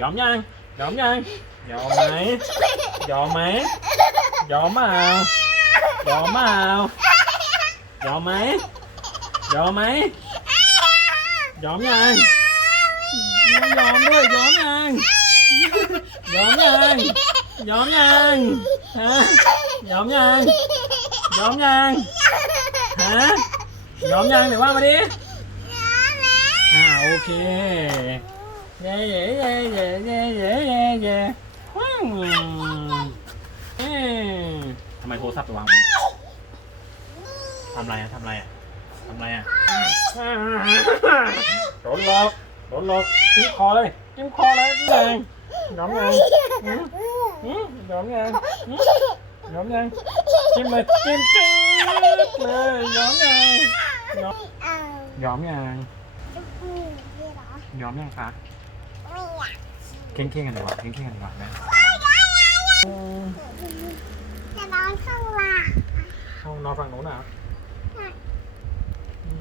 dòm nha anh dòm nha anh dòm mày dòm mày dòm màu dòm nào dòm mày dòm mày. Dòm nha. Anh dòm đi dòm nha. Anh dòm nha. Anh dòm nha. Anh hả? Dòm nha. Anh dòm nha. Anh hả? Dòm nha anh mày qua mà đi. À ok. อมยังไม่ยอมด้วยยอมยังยอมยังยอมยังฮะยอมยังยอมยังฮะยอมยังเดี๋ยวว่ามาดิอ่าโอเคเย่เย่เย่เย่เย่เย่เย่เย่ว้าวเอ๊ะทำไมโทรศัพท์ไปวางทำไรอะทำไรอะทำไรอะโดนหลอกโดนหลอกจิ้มคอเลยจิ้มคอเลยแรงยอมยังหืมหืมยอมยังหืมยอมยังจิ้มเลยจิ้มจิ้มเลยยอมยังยอมยอมยังยอมยังคะ เข่งเข่งกันดีกว่าเข่งเข่งกันดีกว่าแม่จะนอนข้างล่างห้องนอนฝั่งโน้นนะน่ะ